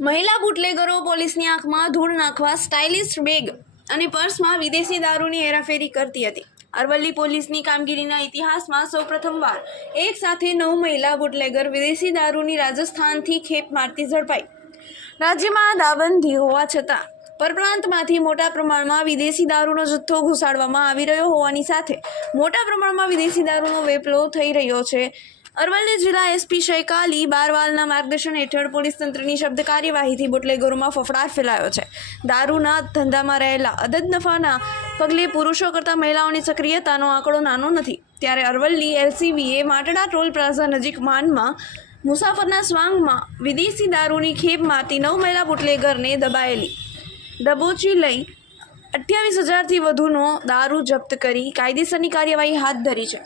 મહિલા બુટલેગરો પોલીસની આંખમાં ધૂળ નાખવા સ્ટાઇલિશ બેગ અને પર્સમાં વિદેશી દારૂની હેરાફેરી કરતી હતી। અરવલ્લી પોલીસની કામગીરીના ઇતિહાસમાં સૌપ્રથમવાર એક સાથે 9 મહિલા બુટલેગર વિદેશી દારૂની રાજસ્થાનથી ખેપ મારતી ઝડપાઈ। રાજ્યમાં દાબંધી હોવા છતાં પરપ્રાંતમાંથી મોટા પ્રમાણમાં વિદેશી દારૂનો જથ્થો ઘુસાડવામાં આવી રહ્યો હોવાની સાથે મોટા પ્રમાણમાં વિદેશી દારૂનો વેપલો થઈ રહ્યો છે। અરવલ્લી જિલ્લા એસપી શૈકાલી બારવાલના માર્ગદર્શન હેઠળ પોલીસ તંત્રની શબ્દ કાર્યવાહીથી બુટલેગરોમાં ફફડાટ ફેલાયો છે। દારૂના ધંધામાં રહેલા અદદ નફાના પગલે પુરુષો કરતાં મહિલાઓની સક્રિયતાનો આંકડો નાનો નથી। ત્યારે અરવલ્લી એલસીબીએ માટડા ટોલ પ્લાઝા નજીક માંડમાં મુસાફરના સ્વાંગમાં વિદેશી દારૂની ખેપ મારતી 9 મહિલા બુટલેગરને દબોચી લઈ 28,000થી વધુનો દારૂ જપ્ત કરી કાયદેસરની કાર્યવાહી હાથ ધરી છે।